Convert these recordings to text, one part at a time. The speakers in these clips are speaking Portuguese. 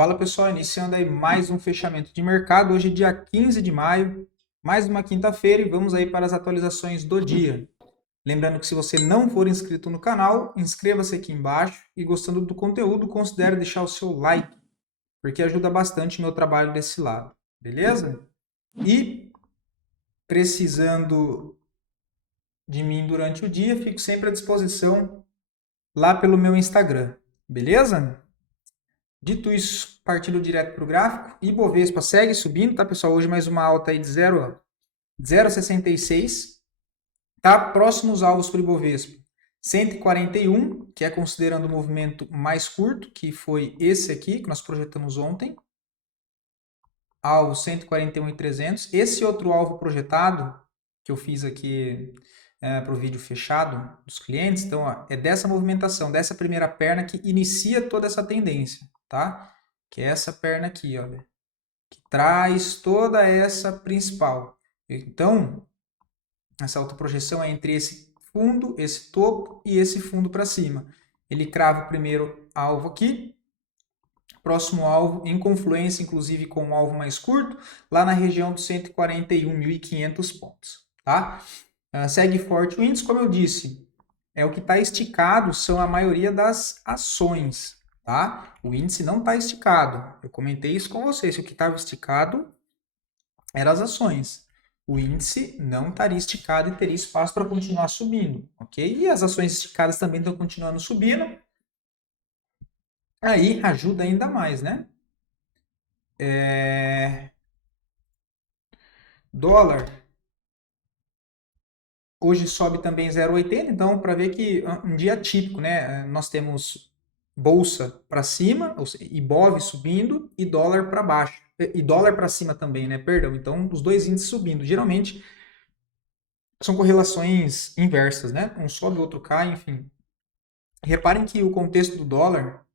Fala pessoal, iniciando aí mais um fechamento de mercado. Hoje, dia 15 de maio, mais uma quinta-feira, e vamos aí para as atualizações do dia. Lembrando que se você não for inscrito no canal, inscreva-se aqui embaixo e gostando do conteúdo, considere deixar o seu like, porque ajuda bastante o meu trabalho desse lado, beleza? E precisando de mim durante o dia, fico sempre à disposição lá pelo meu Instagram, beleza? Dito isso, partindo direto para o gráfico, Ibovespa segue subindo, tá, pessoal? Hoje mais uma alta aí de 0,66, tá? Próximos alvos para o Ibovespa, 141, que é considerando o movimento mais curto, que foi esse aqui, que nós projetamos ontem. Alvo 141.300. Esse outro alvo projetado, que eu fiz aqui para o vídeo fechado dos clientes, então ó, é dessa movimentação, dessa primeira perna que inicia toda essa tendência, tá? Que é essa perna aqui, olha, que traz toda essa principal. Então, essa autoprojeção é entre esse fundo, esse topo e esse fundo para cima. Ele crava o primeiro alvo aqui, próximo alvo em confluência, inclusive com um alvo mais curto, lá na região dos 141.500 pontos. Tá? Segue forte o índice, como eu disse, é o que está esticado, são a maioria das ações. Tá? O índice não está esticado. Eu comentei isso com vocês. O que estava esticado eram as ações. O índice não estaria esticado e teria espaço para continuar subindo. Ok? E as ações esticadas também estão continuando subindo. Aí ajuda ainda mais, né? Dólar hoje sobe também 0,80, então para ver que um dia típico, né? Nós temos bolsa para cima, ou seja, Ibov subindo e dólar para baixo. E dólar para cima também, né? Perdão. Então os dois índices subindo. Geralmente são correlações inversas, né? Um sobe, o outro cai, enfim. Reparem que o contexto do dólar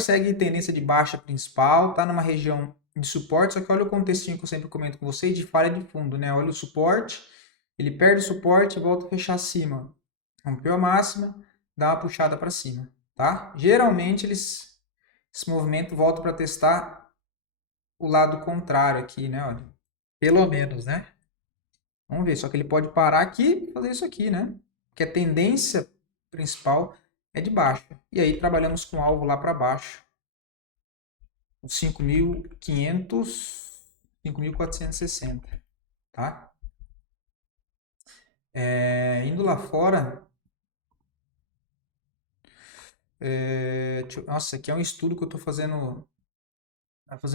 segue tendência de baixa principal, está numa região de suporte, só que olha o contextinho que eu sempre comento com vocês de falha de fundo, né? Olha o suporte, ele perde o suporte e volta a fechar acima. Rompeu a máxima, dá uma puxada para cima, tá? Geralmente esse movimento volta para testar o lado contrário aqui, né? Olha, pelo menos, né? Vamos ver, só que ele pode parar aqui e fazer isso aqui, né? Porque a tendência principal é de baixa. E aí trabalhamos com alvo lá para baixo. 5.500, 5.460, tá? Indo lá fora, nossa, aqui é um estudo que eu estou fazendo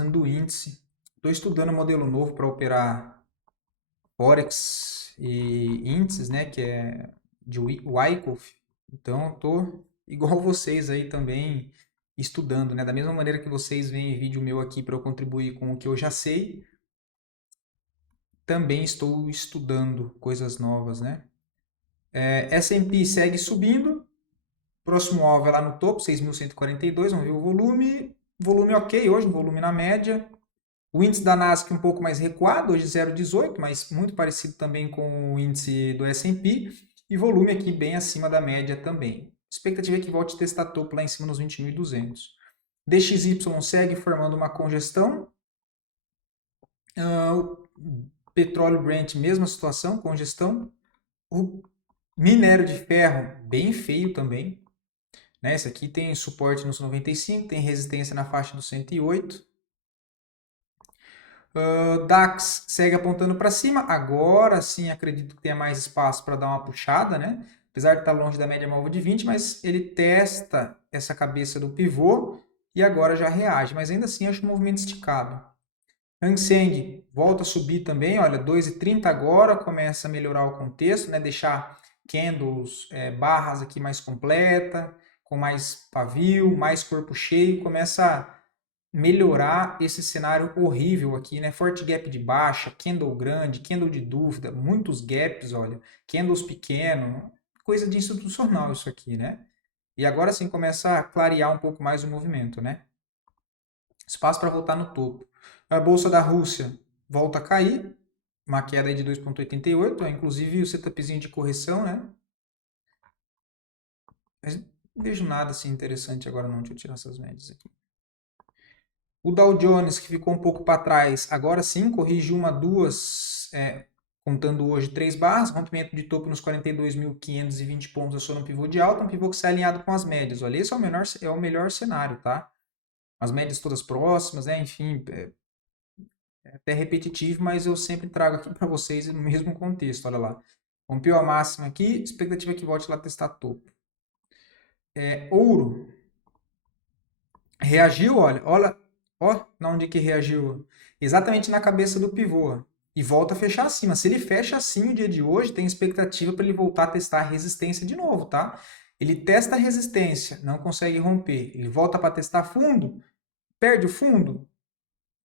do índice. Estou estudando um modelo novo para operar Forex e índices, né, que é de Wyckoff. Então, estou igual vocês aí também estudando, né? Da mesma maneira que vocês veem vídeo meu aqui para eu contribuir com o que eu já sei, também estou estudando coisas novas, né? S&P segue subindo, próximo alvo é lá no topo, 6.142, vamos ver o volume. Volume ok hoje, um volume na média. O índice da Nasdaq um pouco mais recuado, hoje 0,18, mas muito parecido também com o índice do S&P. E volume aqui bem acima da média também. A expectativa é que volte a testar topo lá em cima nos 21.200. DXY segue formando uma congestão. O petróleo Brent, mesma situação, congestão. O minério de ferro, bem feio também. Né? Esse aqui tem suporte nos 95, tem resistência na faixa dos 108. DAX segue apontando para cima. Agora sim acredito que tenha mais espaço para dar uma puxada, né? Apesar de estar longe da média móvel de 20, mas ele testa essa cabeça do pivô e agora já reage. Mas ainda assim acho um movimento esticado. Hang Seng volta a subir também, olha, 2,30 agora, começa a melhorar o contexto, né? Deixar candles, barras aqui mais completa, com mais pavio, mais corpo cheio, começa a melhorar esse cenário horrível aqui, né? Forte gap de baixa, candle grande, candle de dúvida, muitos gaps, olha, candles pequeno, coisa de institucional isso aqui, né? E agora sim começa a clarear um pouco mais o movimento, né? Espaço para voltar no topo. A bolsa da Rússia volta a cair, uma queda aí de 2,88, inclusive o setupzinho de correção, né? Mas não vejo nada assim interessante agora não, deixa eu tirar essas médias aqui. O Dow Jones, que ficou um pouco para trás, agora sim, corrige uma, duas, contando hoje 3 barras, rompimento de topo nos 42.520 pontos, aciona um pivô de alta, um pivô que sai alinhado com as médias. Olha, esse é o melhor cenário, tá? As médias todas próximas, né? Enfim, é até repetitivo, mas eu sempre trago aqui para vocês no mesmo contexto, olha lá. Rompeu a máxima aqui, expectativa que volte lá testar topo. Ouro, reagiu, olha, ó, na onde que reagiu. Exatamente na cabeça do pivô. E volta a fechar acima. Se ele fecha assim o dia de hoje, tem expectativa para ele voltar a testar a resistência de novo, tá? Ele testa a resistência, não consegue romper. Ele volta para testar fundo, perde o fundo.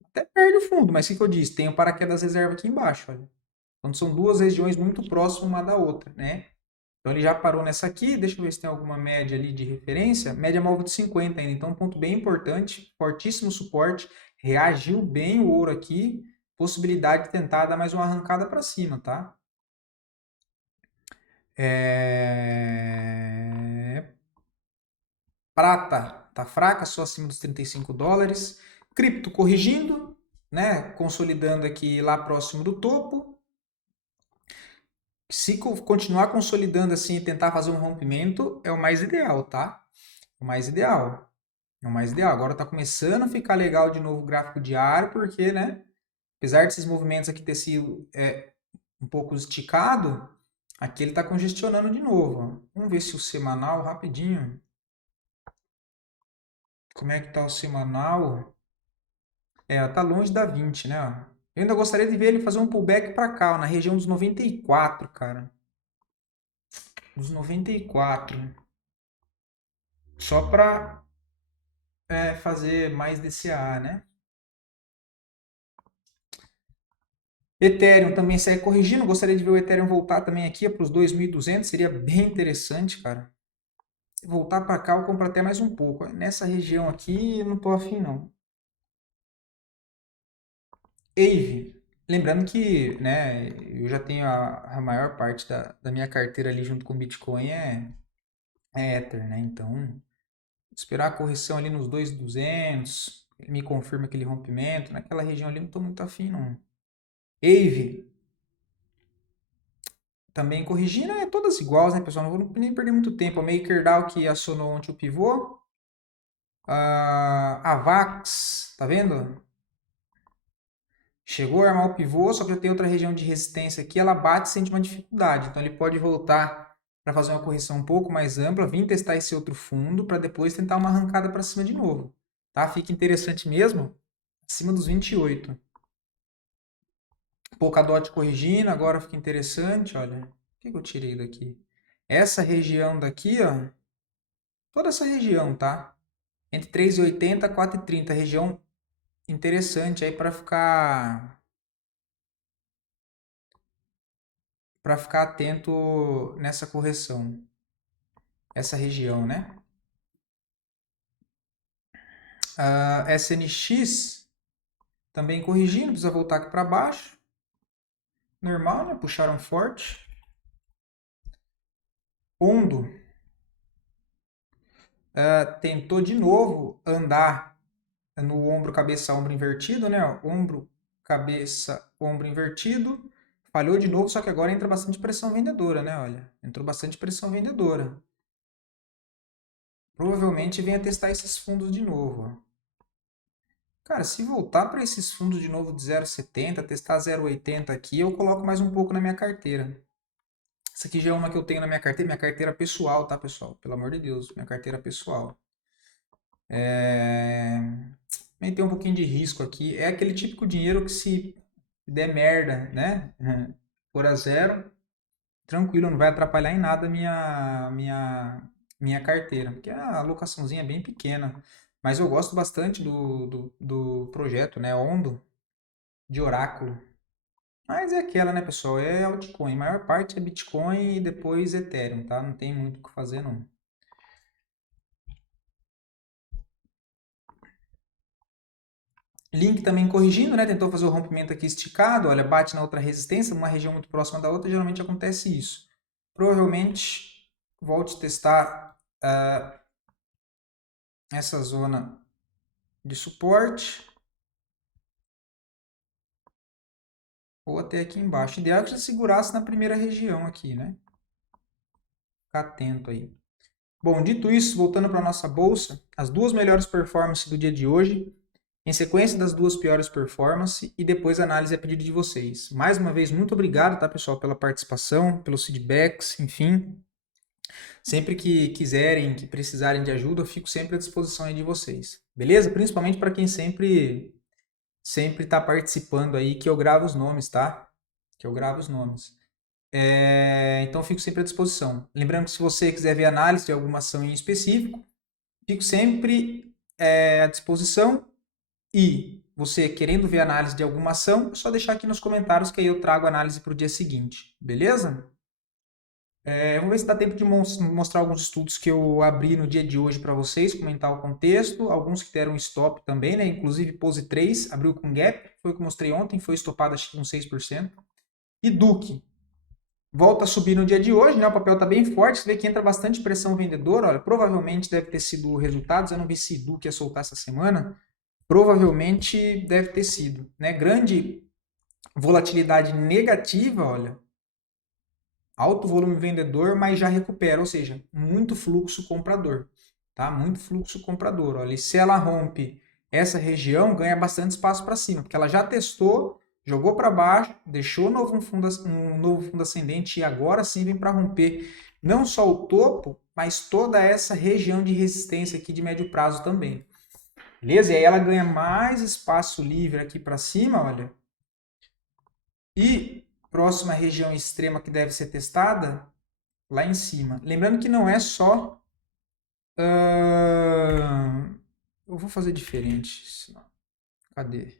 Até perde o fundo, mas o que eu disse? Tem o paraquedas reserva aqui embaixo, olha. Então são duas regiões muito próximas uma da outra, né? Então ele já parou nessa aqui, deixa eu ver se tem alguma média ali de referência. Média móvel de 50 ainda, então um ponto bem importante, fortíssimo suporte, reagiu bem o ouro aqui, possibilidade de tentar dar mais uma arrancada para cima, tá? Prata tá fraca, só acima dos 35 dólares. Cripto corrigindo, né? Consolidando aqui lá próximo do topo. Se continuar consolidando assim e tentar fazer um rompimento, é o mais ideal, tá? O mais ideal. É o mais ideal. Agora está começando a ficar legal de novo o gráfico diário, porque, né? Apesar desses movimentos aqui ter sido um pouco esticado, aqui ele está congestionando de novo. Ó. Vamos ver se o semanal, rapidinho. Como é que tá o semanal? Tá longe da 20, né? Ó. Eu ainda gostaria de ver ele fazer um pullback para cá, ó, na região dos 94, cara. Dos 94. Só para fazer mais DCA, né? Ethereum também segue corrigindo. Gostaria de ver o Ethereum voltar também aqui para os 2.200. Seria bem interessante, cara. Voltar para cá, eu compro até mais um pouco. Nessa região aqui, eu não tô afim, não. Aave. Lembrando que, né, eu já tenho a maior parte da minha carteira ali junto com o Bitcoin é Ether, né? Então, esperar a correção ali nos 2.200, ele me confirma aquele rompimento. Naquela região ali, não tô muito afim, não. Aave. Também corrigindo, todas iguais, né, pessoal? Não vou nem perder muito tempo. A MakerDAO que acionou ontem o pivô. A VAX, tá vendo? Chegou a armar o pivô, só que já tem outra região de resistência aqui. Ela bate e sente uma dificuldade. Então ele pode voltar para fazer uma correção um pouco mais ampla, vir testar esse outro fundo para depois tentar uma arrancada para cima de novo. Tá? Fica interessante mesmo, acima dos 28. Polkadot corrigindo, agora fica interessante, olha. O que eu tirei daqui? Essa região daqui, ó. Toda essa região, tá? Entre 3,80 e 4,30, região interessante aí para ficar atento nessa correção. Essa região, né? A SNX também corrigindo, precisa voltar aqui para baixo. Normal, né? Puxaram forte. Ondo tentou de novo andar no ombro, cabeça, ombro invertido, né? Ombro, cabeça, ombro invertido. Falhou de novo, só que agora entra bastante pressão vendedora, né? Olha, entrou bastante pressão vendedora. Provavelmente venha testar esses fundos de novo. Ó. Cara, se voltar para esses fundos de novo de 0,70, testar 0,80 aqui, eu coloco mais um pouco na minha carteira. Essa aqui já é uma que eu tenho na minha carteira pessoal, tá, pessoal? Pelo amor de Deus, minha carteira pessoal. Também tem um pouquinho de risco aqui. É aquele típico dinheiro que se der merda, né? For a zero, tranquilo, não vai atrapalhar em nada a minha carteira. Porque a alocaçãozinha é bem pequena. Mas eu gosto bastante do projeto, né? Ondo, de Oráculo. Mas é aquela, né, pessoal? É altcoin. A maior parte é Bitcoin e depois Ethereum, tá? Não tem muito o que fazer, não. Link também corrigindo, né? Tentou fazer o rompimento aqui esticado. Olha, bate na outra resistência, uma região muito próxima da outra. Geralmente acontece isso. Provavelmente volte a testar essa zona de suporte. Ou até aqui embaixo. O ideal é que já segurasse na primeira região aqui, né? Ficar atento aí. Bom, dito isso, voltando para a nossa bolsa, as duas melhores performances do dia de hoje, em sequência das duas piores performances e depois a análise a pedido de vocês. Mais uma vez, muito obrigado, tá, pessoal, pela participação, pelos feedbacks, enfim. Sempre que quiserem, que precisarem de ajuda, eu fico sempre à disposição aí de vocês. Beleza? Principalmente para quem sempre está participando aí, que eu gravo os nomes, tá? Que eu gravo os nomes. Então, fico sempre à disposição. Lembrando que se você quiser ver análise de alguma ação em específico, fico sempre à disposição. E você querendo ver análise de alguma ação, é só deixar aqui nos comentários que aí eu trago análise para o dia seguinte. Beleza? Vamos ver se dá tempo de mostrar alguns estudos que eu abri no dia de hoje para vocês, comentar o contexto, alguns que deram stop também, né? Inclusive Pose 3, abriu com gap, foi o que eu mostrei ontem, foi estopado acho que com 6%. E Duque, volta a subir no dia de hoje, né? O papel está bem forte, você vê que entra bastante pressão vendedora, olha, provavelmente deve ter sido resultados, eu não vi se Duque ia soltar essa semana, provavelmente deve ter sido, né? Grande volatilidade negativa, olha, alto volume vendedor, mas já recupera, ou seja, muito fluxo comprador, tá? Muito fluxo comprador. Olha, e se ela rompe essa região, ganha bastante espaço para cima, porque ela já testou, jogou para baixo, deixou um novo fundo ascendente e agora sim vem para romper não só o topo, mas toda essa região de resistência aqui de médio prazo também. Beleza? E aí ela ganha mais espaço livre aqui para cima, olha. E próxima região extrema que deve ser testada, lá em cima. Lembrando que não é só... eu vou fazer diferente. Cadê?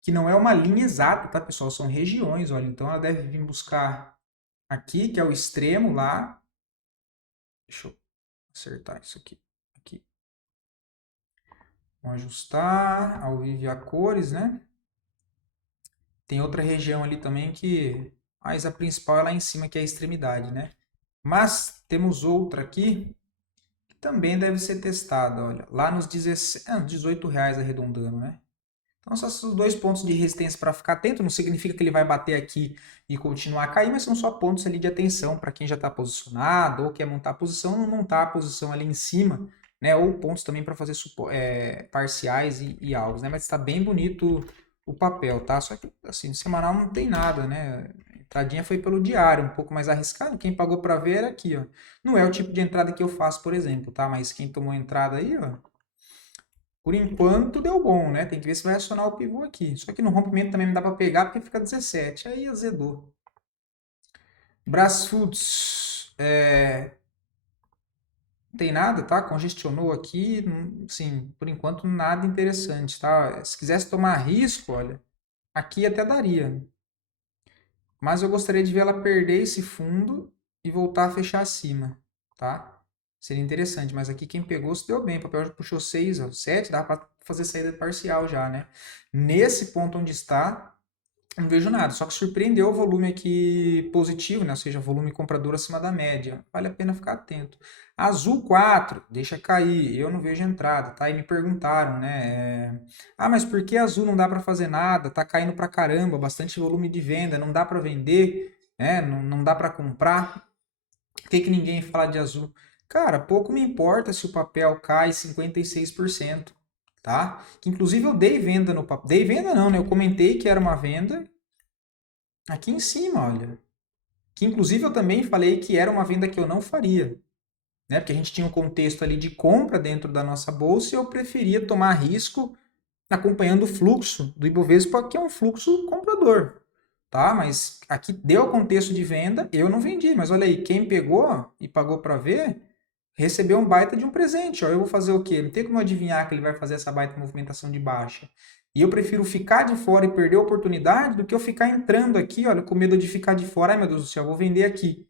Que não é uma linha exata, tá, pessoal? São regiões, olha. Então ela deve vir buscar aqui, que é o extremo lá. Deixa eu acertar isso aqui. Aqui. Vamos ajustar ao vivo a cores, né? Tem outra região ali também que... Mas a principal é lá em cima, que é a extremidade, né? Mas temos outra aqui que também deve ser testada, olha. Lá nos 18 reais arredondando, né? Então, são esses dois pontos de resistência para ficar atento. Não significa que ele vai bater aqui e continuar a cair, mas são só pontos ali de atenção para quem já está posicionado ou quer montar a posição, não montar a posição ali em cima, né? Ou pontos também para fazer parciais e alvos, né? Mas está bem bonito o papel, tá? Só que, assim, no semanal não tem nada, né? A entradinha foi pelo diário, um pouco mais arriscado. Quem pagou para ver era aqui, ó. Não é o tipo de entrada que eu faço, por exemplo, tá? Mas quem tomou entrada aí, ó, por enquanto deu bom, né? Tem que ver se vai acionar o pivô aqui. Só que no rompimento também não dá para pegar porque fica 17. Aí azedou. Brasfoods. Não tem nada, tá? Congestionou aqui. Sim, por enquanto nada interessante, tá? Se quisesse tomar risco, olha, aqui até daria. Mas eu gostaria de ver ela perder esse fundo e voltar a fechar acima, tá? Seria interessante, mas aqui quem pegou se deu bem. O papel já puxou 6, 7, dá para fazer saída parcial já, né? Nesse ponto onde está, não vejo nada. Só que surpreendeu o volume aqui positivo, né? Ou seja, volume comprador acima da média. Vale a pena ficar atento. Azul 4, deixa cair. Eu não vejo entrada, tá? E me perguntaram, né? Mas por que azul não dá para fazer nada? Tá caindo pra caramba, bastante volume de venda, não dá para vender, né? Não dá para comprar. Por que ninguém fala de azul? Cara, pouco me importa se o papel cai 56%, tá? Que inclusive eu dei venda no papel. Dei venda não, né? Eu comentei que era uma venda aqui em cima, olha. Que inclusive eu também falei que era uma venda que eu não faria, né? Porque a gente tinha um contexto ali de compra dentro da nossa bolsa e eu preferia tomar risco acompanhando o fluxo do Ibovespa, que é um fluxo comprador, tá? Mas aqui deu contexto de venda, eu não vendi, mas olha aí, quem pegou e pagou para ver, recebeu um baita de um presente, ó. Eu vou fazer o quê? Não tem como adivinhar que ele vai fazer essa baita movimentação de baixa. E eu prefiro ficar de fora e perder a oportunidade do que eu ficar entrando aqui, olha, com medo de ficar de fora. Ai, meu Deus do céu, vou vender aqui.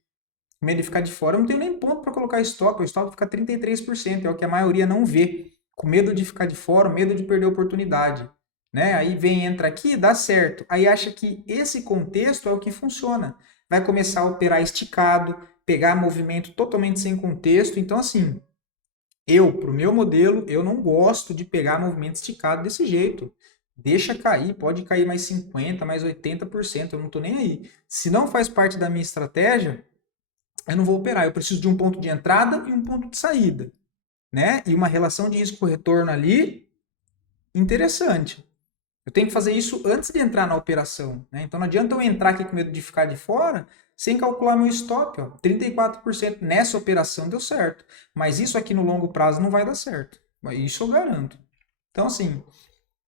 Com medo de ficar de fora, eu não tenho nem ponto para colocar stop, o stop fica 33%, é o que a maioria não vê. Com medo de ficar de fora, medo de perder a oportunidade, né? Aí entra aqui, dá certo. Aí acha que esse contexto é o que funciona. Vai começar a operar esticado, pegar movimento totalmente sem contexto. Então, assim, Pro meu modelo, eu não gosto de pegar movimento esticado desse jeito. Deixa cair, pode cair mais 50%, mais 80%, eu não estou nem aí. Se não faz parte da minha estratégia, eu não vou operar. Eu preciso de um ponto de entrada e um ponto de saída, né? E uma relação de risco-retorno ali interessante. Eu tenho que fazer isso antes de entrar na operação, né? Então não adianta eu entrar aqui com medo de ficar de fora sem calcular meu stop, ó. 34% nessa operação deu certo, mas isso aqui no longo prazo não vai dar certo. Isso eu garanto. Então assim,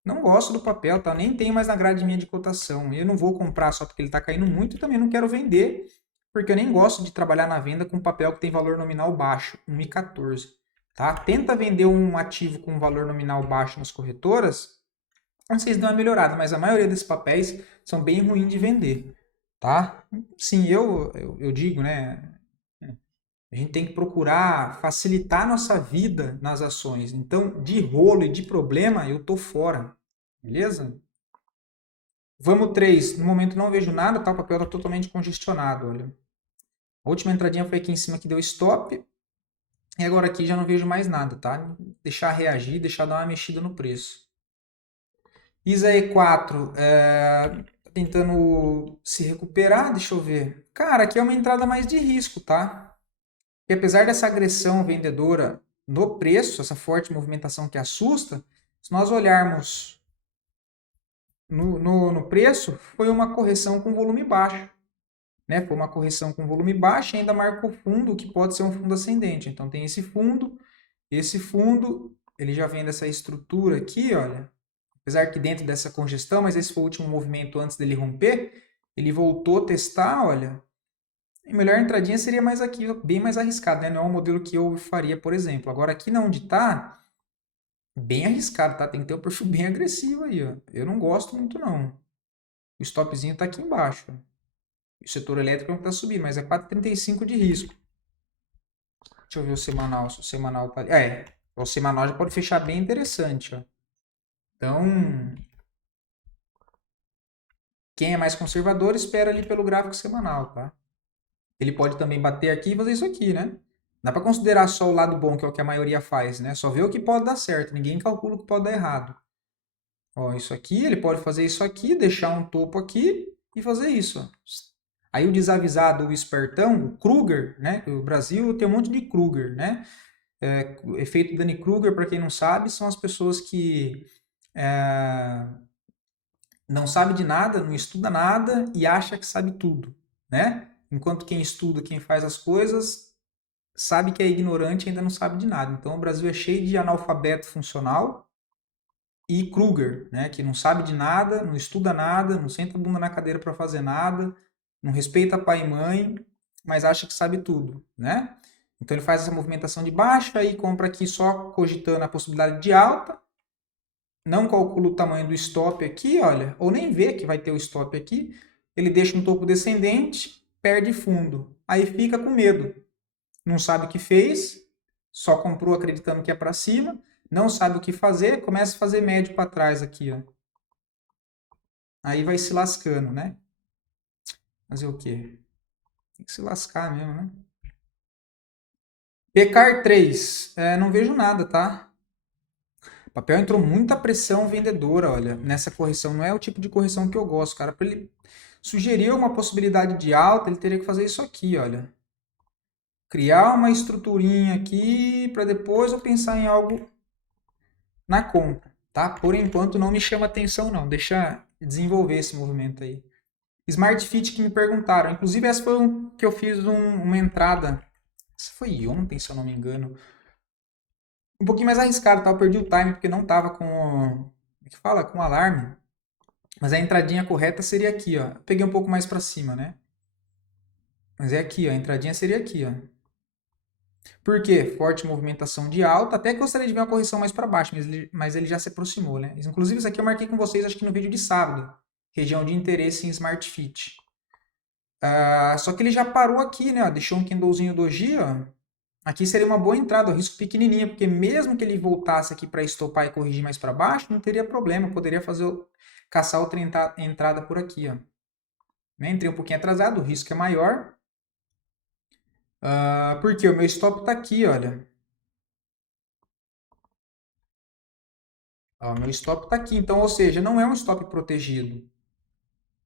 não gosto do papel, tá? Nem tenho mais na grade minha de cotação. Eu não vou comprar só porque ele está caindo muito e também não quero vender, porque eu nem gosto de trabalhar na venda com papel que tem valor nominal baixo, 1,14. Tá? Tenta vender um ativo com valor nominal baixo nas corretoras, não sei se deu uma melhorada, mas a maioria desses papéis são bem ruins de vender. Tá? Sim, eu digo, né? A gente tem que procurar facilitar a nossa vida nas ações. Então, de rolo e de problema, eu tô fora. Beleza? Vamos 3. No momento não vejo nada, tá? O papel está totalmente congestionado, olha. A última entradinha foi aqui em cima que deu stop. E agora aqui já não vejo mais nada, tá? Deixar reagir, deixar dar uma mexida no preço. ISA E4, tentando se recuperar, deixa eu ver. Cara, aqui é uma entrada mais de risco, tá? E apesar dessa agressão vendedora no preço, essa forte movimentação que assusta, se nós olharmos no preço, foi uma correção com volume baixo. Né? Foi uma correção com volume baixo e ainda marca o fundo, que pode ser um fundo ascendente. Então tem esse fundo, ele já vem dessa estrutura aqui, olha. Apesar que dentro dessa congestão, mas esse foi o último movimento antes dele romper, ele voltou a testar, olha. A melhor entradinha seria mais aqui, bem mais arriscado, né? Não é um modelo que eu faria, por exemplo. Agora aqui na onde está, bem arriscado, tá? Tem que ter um perfil bem agressivo aí, ó. Eu não gosto muito, não. O stopzinho está aqui embaixo. O setor elétrico não está subindo, mas é 4,35 de risco. Deixa eu ver o semanal, se o semanal tá ali. O semanal já pode fechar bem interessante, ó. Então, quem é mais conservador espera ali pelo gráfico semanal, tá? Ele pode também bater aqui e fazer isso aqui, né? Dá para considerar só o lado bom, que é o que a maioria faz, né? Só ver o que pode dar certo, ninguém calcula o que pode dar errado. Ó, isso aqui, ele pode fazer isso aqui, deixar um topo aqui e fazer isso, ó. Aí o desavisado, o espertão, o Kruger, né? O Brasil tem um monte de Kruger, né? O efeito Dunning-Kruger, para quem não sabe, são as pessoas que não sabe de nada, não estuda nada e acha que sabe tudo, né? Enquanto quem estuda, quem faz as coisas, sabe que é ignorante e ainda não sabe de nada. Então o Brasil é cheio de analfabeto funcional e Kruger, né? Que não sabe de nada, não estuda nada, não senta a bunda na cadeira para fazer nada, não respeita pai e mãe, mas acha que sabe tudo, né? Então ele faz essa movimentação de baixa e compra aqui só cogitando a possibilidade de alta, não calcula o tamanho do stop aqui, olha, ou nem vê que vai ter o stop aqui, ele deixa um topo descendente, perde fundo, aí fica com medo, não sabe o que fez, só comprou acreditando que é para cima, não sabe o que fazer, começa a fazer médio para trás aqui, ó. Aí vai se lascando, né? Fazer o quê? Tem que se lascar mesmo, né? Pecar 3, não vejo nada, tá? O papel entrou muita pressão vendedora, olha, nessa correção. Não é o tipo de correção que eu gosto, cara. Para ele sugerir uma possibilidade de alta, ele teria que fazer isso aqui, olha. Criar uma estruturinha aqui para depois eu pensar em algo na compra, tá? Por enquanto não me chama atenção não. Deixa desenvolver esse movimento aí. Smart Fit que me perguntaram. Inclusive essa foi um que eu fiz uma entrada. Essa foi ontem, se eu não me engano. Um pouquinho mais arriscado, tá? Eu perdi o time porque não tava com... Como é que fala? Com alarme. Mas a entradinha correta seria aqui, ó. Eu peguei um pouco mais para cima, né? Mas é aqui, ó. A entradinha seria aqui, ó. Por quê? Forte movimentação de alta. Até gostaria de ver uma correção mais para baixo, mas ele já se aproximou, né? Inclusive, isso aqui eu marquei com vocês, acho que no vídeo de sábado. Região de interesse em Smart Fit. Só que ele já parou aqui, né? Ó, deixou um candlezinho doji, ó. Aqui seria uma boa entrada, o risco pequenininho, porque mesmo que ele voltasse aqui para estopar e corrigir mais para baixo, não teria problema, poderia caçar outra entrada por aqui, ó. Né? Entrei um pouquinho atrasado, o risco é maior. Porque o meu stop está aqui, olha. Ó, meu stop está aqui. Então, ou seja, não é um stop protegido.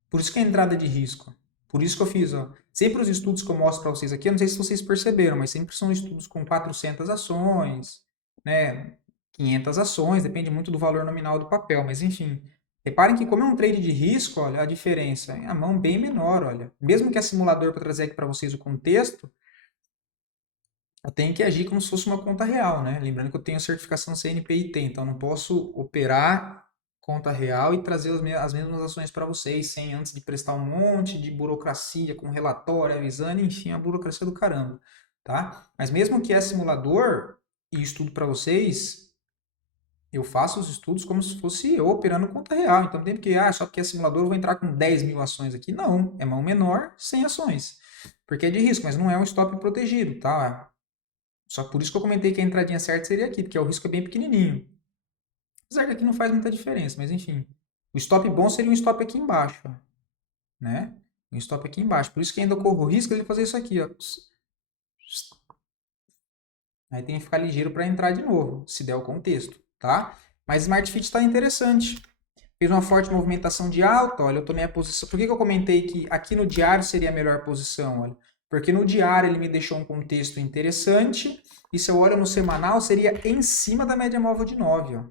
Por isso que é entrada de risco. Por isso que eu fiz, ó. Sempre os estudos que eu mostro para vocês aqui, eu não sei se vocês perceberam, mas sempre são estudos com 400 ações, né? 500 ações, depende muito do valor nominal do papel, mas enfim. Reparem que como é um trade de risco, olha a diferença, é a mão bem menor, olha. Mesmo que é simulador para trazer aqui para vocês o contexto, eu tenho que agir como se fosse uma conta real, né? Lembrando que eu tenho certificação CNPIT, então não posso operar conta real e trazer as mesmas ações para vocês, sem antes de prestar um monte de burocracia com relatório, avisando, enfim, a burocracia do caramba, tá? Mas mesmo que é simulador e estudo para vocês, eu faço os estudos como se fosse eu operando conta real. Então tem que, só porque é simulador eu vou entrar com 10 mil ações aqui. Não, é mão menor, 100 ações. Porque é de risco, mas não é um stop protegido, tá? Só por isso que eu comentei que a entradinha certa seria aqui, porque o risco é bem pequenininho. Apesar que aqui não faz muita diferença, mas enfim. O stop bom seria um stop aqui embaixo, ó, né? Um stop aqui embaixo. Por isso que ainda corro o risco de fazer isso aqui, ó. Aí tem que ficar ligeiro para entrar de novo, se der o contexto, tá? Mas Smart Fit está interessante. Fez uma forte movimentação de alta, olha, eu tomei a posição. Por que eu comentei que aqui no diário seria a melhor posição, olha? Porque no diário ele me deixou um contexto interessante, e se eu olho no semanal, seria em cima da média móvel de 9, ó.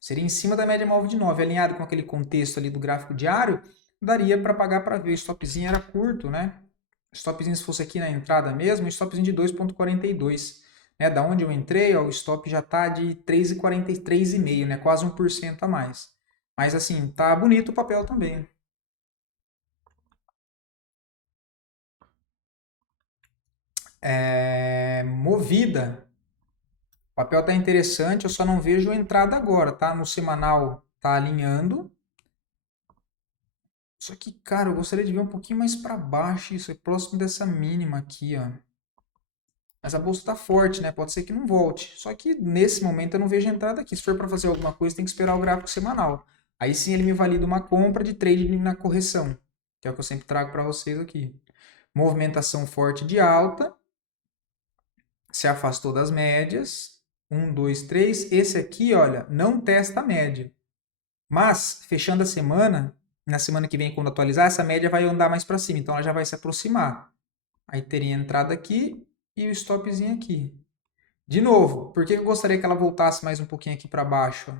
Seria em cima da média móvel de 9, alinhado com aquele contexto ali do gráfico diário, daria para pagar para ver. O stopzinho era curto, né? O stopzinho, se fosse aqui na entrada mesmo, o stopzinho de 2,42. Né? Da onde eu entrei, ó, o stop já está de 3,43,5, né? Quase 1% a mais. Mas assim, tá bonito o papel também. Movida. O papel tá interessante, eu só não vejo entrada agora, tá? No semanal tá alinhando. Só que, cara, eu gostaria de ver um pouquinho mais para baixo isso, é próximo dessa mínima aqui, ó. Mas a bolsa tá forte, né? Pode ser que não volte. Só que nesse momento eu não vejo entrada aqui. Se for para fazer alguma coisa, tem que esperar o gráfico semanal. Aí sim ele me valida uma compra de trade na correção, que é o que eu sempre trago para vocês aqui. Movimentação forte de alta, se afastou das médias. 1, 2, 3. Esse aqui, olha, não testa a média. Mas, fechando a semana, na semana que vem, quando atualizar, essa média vai andar mais para cima. Então, ela já vai se aproximar. Aí teria entrada aqui e o stopzinho aqui. De novo, por que eu gostaria que ela voltasse mais um pouquinho aqui para baixo?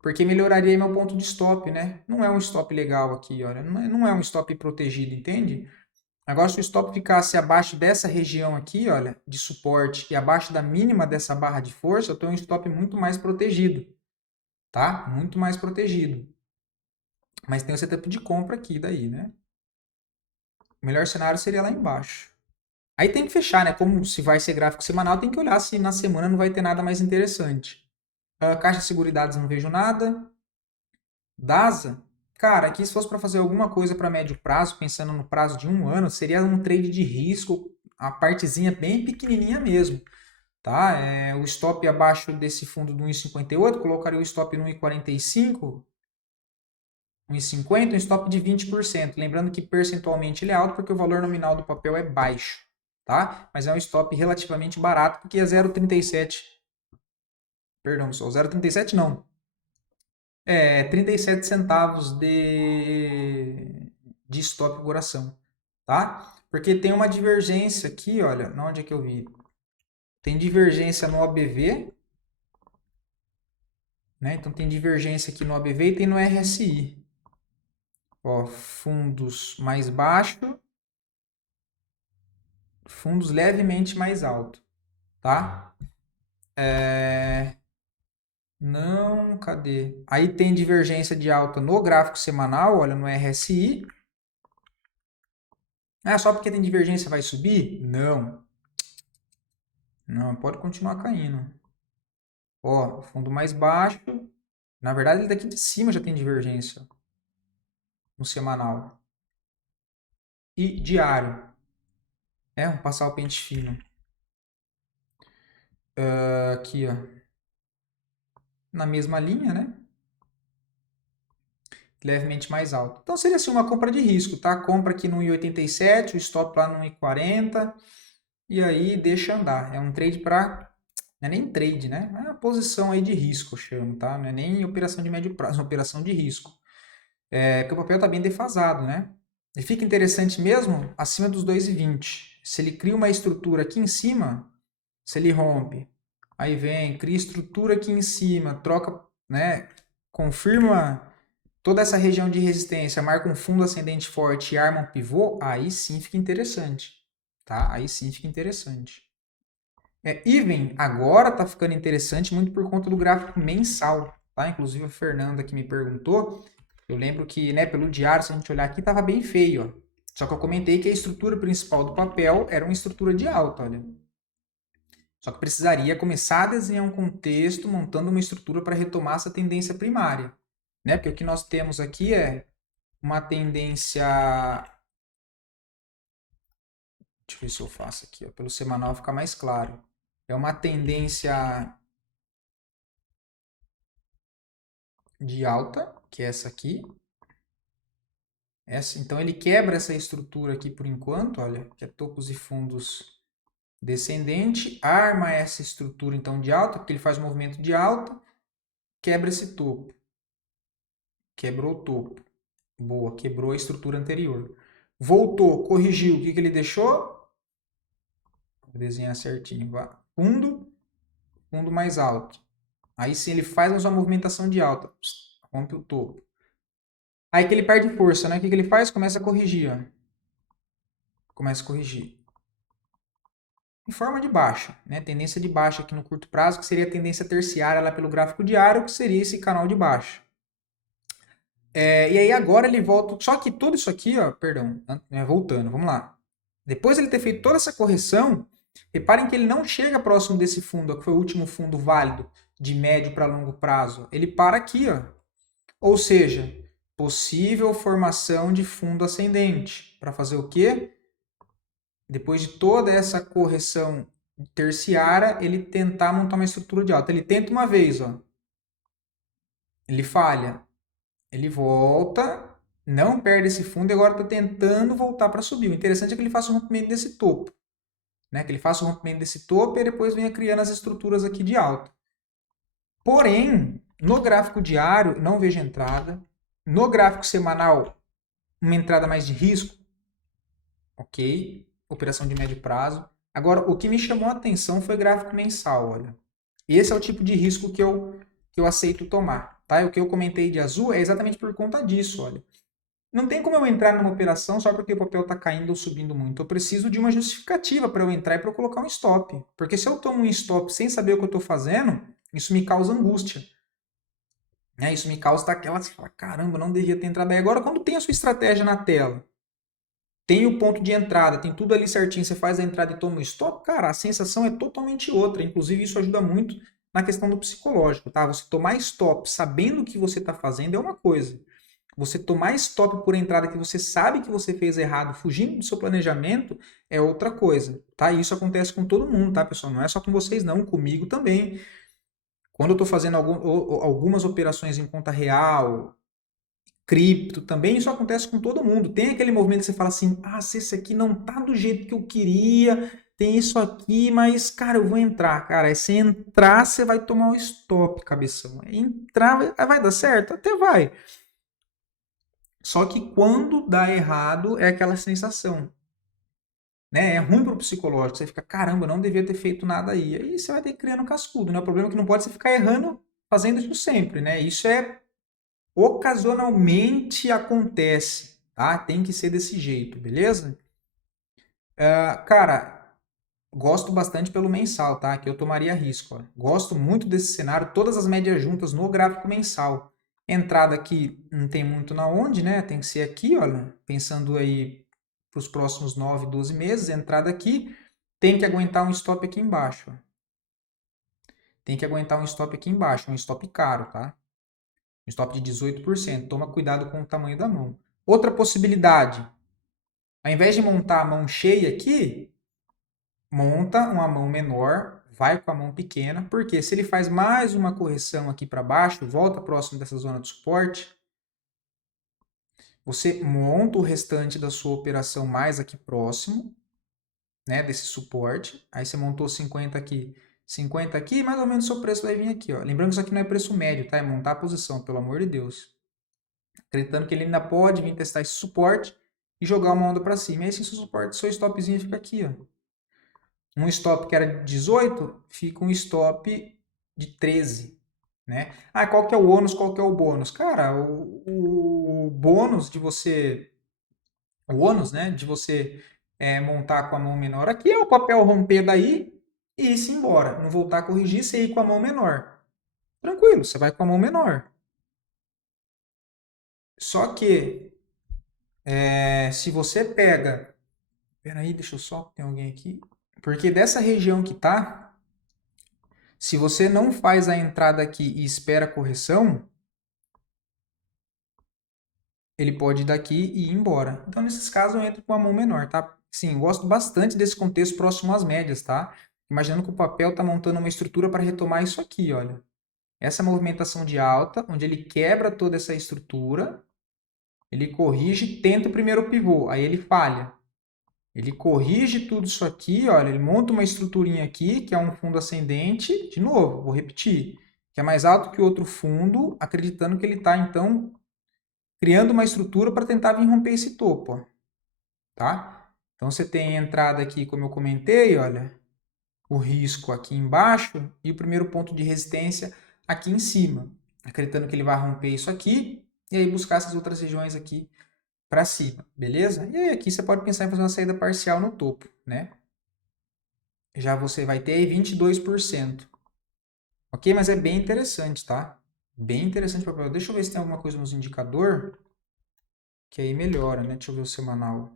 Porque melhoraria meu ponto de stop, né? Não é um stop legal aqui, olha. Não é um stop protegido, entende? Agora, se o stop ficasse abaixo dessa região aqui, olha, de suporte, e abaixo da mínima dessa barra de força, eu tenho um stop muito mais protegido, tá? Muito mais protegido. Mas tem o setup de compra aqui daí, né? O melhor cenário seria lá embaixo. Aí tem que fechar, né? Como se vai ser gráfico semanal, tem que olhar se na semana não vai ter nada mais interessante. Caixa de Seguridades não vejo nada. DASA, cara, aqui se fosse para fazer alguma coisa para médio prazo, pensando no prazo de 1 ano, seria um trade de risco, a partezinha bem pequenininha mesmo, tá? O stop abaixo desse fundo do 1,58, colocaria o stop no 1,45, 1,50, um stop de 20%. Lembrando que percentualmente ele é alto porque o valor nominal do papel é baixo, tá? Mas é um stop relativamente barato porque é 0,37. Perdão, pessoal, 0,37 não. 37 centavos de stop por ação, tá? Porque tem uma divergência aqui, olha, onde é que eu vi? Tem divergência no OBV, né? Então tem divergência aqui no OBV e tem no RSI. Ó, fundos mais baixo, fundos levemente mais alto, tá? Não, cadê? Aí tem divergência de alta no gráfico semanal, olha, no RSI. Só porque tem divergência vai subir? Não. Não, pode continuar caindo. Ó, fundo mais baixo. Na verdade, ele daqui de cima já tem divergência no semanal. E diário. Vamos passar o pente fino. Aqui, ó. Na mesma linha, né? Levemente mais alto. Então seria assim uma compra de risco, tá? Compra aqui no 1,87, o stop lá no 1,40 e aí deixa andar. É um trade para Não é nem trade, né? É uma posição aí de risco, eu chamo, tá? Não é nem operação de médio prazo, é uma operação de risco. Porque o papel está bem defasado, né? E fica interessante mesmo acima dos 2,20. Se ele cria uma estrutura aqui em cima, se ele rompe, aí vem, cria estrutura aqui em cima, troca, né? Confirma toda essa região de resistência, marca um fundo ascendente forte e arma um pivô, aí sim fica interessante, tá? Aí sim fica interessante. Even agora está ficando interessante muito por conta do gráfico mensal, tá? Inclusive a Fernanda que me perguntou, eu lembro que, né, pelo diário, se a gente olhar aqui, estava bem feio, ó. Só que eu comentei que a estrutura principal do papel era uma estrutura de alta, olha. Só que precisaria começar a desenhar um contexto, montando uma estrutura para retomar essa tendência primária, né? Porque o que nós temos aqui é uma tendência. Deixa eu ver se eu faço aqui, ó, pelo semanal ficar mais claro. É uma tendência de alta, que é essa aqui. Então ele quebra essa estrutura aqui por enquanto, olha, que é topos e fundos descendente, arma essa estrutura então de alta, porque ele faz um movimento de alta, quebra esse topo. Quebrou o topo. Boa, quebrou a estrutura anterior. Voltou, corrigiu, o que ele deixou? Vou desenhar certinho. Fundo, fundo mais alto. Aí sim ele faz uma movimentação de alta. Rompe o topo. Aí que ele perde força, né? O que ele faz? Começa a corrigir, ó. Começa a corrigir. Em forma de baixa, né? Tendência de baixa aqui no curto prazo, que seria a tendência terciária lá pelo gráfico diário, que seria esse canal de baixa. E aí agora ele volta. Só que tudo isso aqui, ó, perdão, voltando, vamos lá. Depois de ele ter feito toda essa correção, reparem que ele não chega próximo desse fundo, que foi o último fundo válido de médio para longo prazo. Ele para aqui, ó. Ou seja, possível formação de fundo ascendente. Para fazer o quê? Depois de toda essa correção terciária, ele tentar montar uma estrutura de alta. Ele tenta uma vez, ó. Ele falha. Ele volta, não perde esse fundo e agora está tentando voltar para subir. O interessante é que ele faça o rompimento desse topo. Né? Que ele faça o rompimento desse topo e depois venha criando as estruturas aqui de alta. Porém, no gráfico diário, não vejo entrada. No gráfico semanal, uma entrada mais de risco. Ok. Operação de médio prazo. Agora, o que me chamou a atenção foi o gráfico mensal. Olha. Esse é o tipo de risco que eu aceito tomar. Tá? O que eu comentei de azul é exatamente por conta disso. Olha. Não tem como eu entrar numa operação só porque o papel está caindo ou subindo muito. Eu preciso de uma justificativa para eu entrar e para eu colocar um stop. Porque se eu tomo um stop sem saber o que eu estou fazendo, isso me causa angústia. Né? Isso me causa daquela, você fala, caramba, não devia ter entrado aí. Agora, quando tem a sua estratégia na tela, tem o ponto de entrada, tem tudo ali certinho, você faz a entrada e toma um stop, cara, a sensação é totalmente outra. Inclusive, isso ajuda muito na questão do psicológico, tá? Você tomar stop sabendo o que você está fazendo é uma coisa. Você tomar stop por entrada que você sabe que você fez errado, fugindo do seu planejamento, é outra coisa, tá? E isso acontece com todo mundo, tá, pessoal? Não é só com vocês, não, comigo também. Quando eu estou fazendo algumas operações em conta real, cripto também, isso acontece com todo mundo. Tem aquele movimento que você fala assim, se esse aqui não tá do jeito que eu queria, tem isso aqui, mas, cara, eu vou entrar. Cara, se entrar, você vai tomar o stop, cabeção. Entrar, vai dar certo? Até vai. Só que quando dá errado, é aquela sensação. Né? É ruim pro psicológico. Você fica, caramba, eu não devia ter feito nada aí. Aí você vai ter que criando cascudo, né? O problema é que não pode você ficar errando fazendo isso sempre, né? Isso é ocasionalmente acontece, tá? Tem que ser desse jeito, beleza? Cara, gosto bastante pelo mensal, tá? Que eu tomaria risco. Ó. Gosto muito desse cenário, todas as médias juntas no gráfico mensal. Entrada aqui não tem muito na onde, né? Tem que ser aqui, olha. Pensando aí para os próximos 9, 12 meses, entrada aqui, tem que aguentar um stop aqui embaixo. Ó. Tem que aguentar um stop aqui embaixo, um stop caro, tá? Um stop de 18%. Toma cuidado com o tamanho da mão. Outra possibilidade, ao invés de montar a mão cheia aqui, monta uma mão menor, vai com a mão pequena, porque se ele faz mais uma correção aqui para baixo, volta próximo dessa zona de suporte, você monta o restante da sua operação mais aqui próximo, né, desse suporte. Aí você montou 50 aqui, 50 aqui, mais ou menos o seu preço vai vir aqui, ó. Lembrando que isso aqui não é preço médio, tá? É montar a posição, pelo amor de Deus. Acreditando que ele ainda pode vir testar esse suporte e jogar uma onda para cima. E aí, se seu suporte, seu stopzinho fica aqui, ó. Um stop que era de 18, fica um stop de 13, né? Ah, qual que é o ônus, qual que é o bônus? Cara, o bônus de você... O ônus, né, de você montar com a mão menor aqui é o papel romper daí e ir-se embora. Não voltar a corrigir, você ir com a mão menor. Tranquilo, você vai com a mão menor. Só que, se você pega... Peraí, deixa eu só... Tem alguém aqui? Porque dessa região que tá, se você não faz a entrada aqui e espera a correção, ele pode ir daqui e ir embora. Então, nesses casos, eu entro com a mão menor, tá? Sim, gosto bastante desse contexto próximo às médias, tá? Imaginando que o papel está montando uma estrutura para retomar isso aqui, olha. Essa movimentação de alta, onde ele quebra toda essa estrutura, ele corrige, tenta o primeiro pivô, aí ele falha. Ele corrige tudo isso aqui, olha, ele monta uma estruturinha aqui, que é um fundo ascendente, de novo, vou repetir, que é mais alto que o outro fundo, acreditando que ele está, então, criando uma estrutura para tentar vir romper esse topo, ó, tá? Então, você tem a entrada aqui, como eu comentei, olha, o risco aqui embaixo e o primeiro ponto de resistência aqui em cima, acreditando que ele vai romper isso aqui e aí buscar essas outras regiões aqui para cima, beleza? E aí aqui você pode pensar em fazer uma saída parcial no topo, né? Já você vai ter aí 22%. Ok? Mas é bem interessante, tá? Bem interessante o papel. Deixa eu ver se tem alguma coisa nos indicador que aí melhora, né? Deixa eu ver o semanal.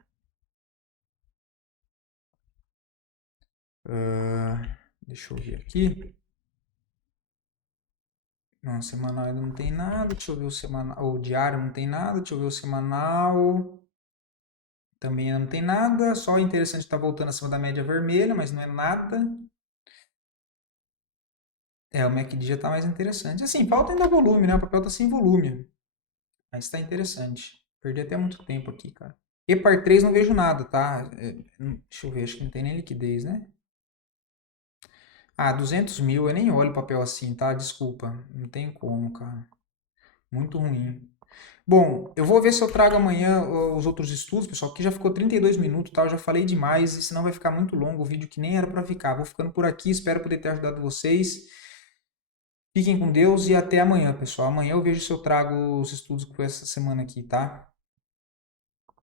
Deixa eu ver aqui. Não, semanal ainda não tem nada. Deixa eu ver o semanal. O diário não tem nada. Deixa eu ver o semanal. Também ainda não tem nada. Só interessante estar voltando acima da média vermelha, mas não é nada. O MACD já está mais interessante. Assim, falta ainda volume, né? O papel está sem volume. Mas está interessante. Perdi até muito tempo aqui, cara. E par 3 não vejo nada, tá? Deixa eu ver, acho que não tem nem liquidez, né? Ah, 200 mil, eu nem olho papel assim, tá? Desculpa, não tem como, cara. Muito ruim. Bom, eu vou ver se eu trago amanhã os outros estudos, pessoal, que já ficou 32 minutos, tá? Eu já falei demais e senão vai ficar muito longo o vídeo que nem era pra ficar. Vou ficando por aqui, espero poder ter ajudado vocês. Fiquem com Deus e até amanhã, pessoal. Amanhã eu vejo se eu trago os estudos que foi essa semana aqui, tá?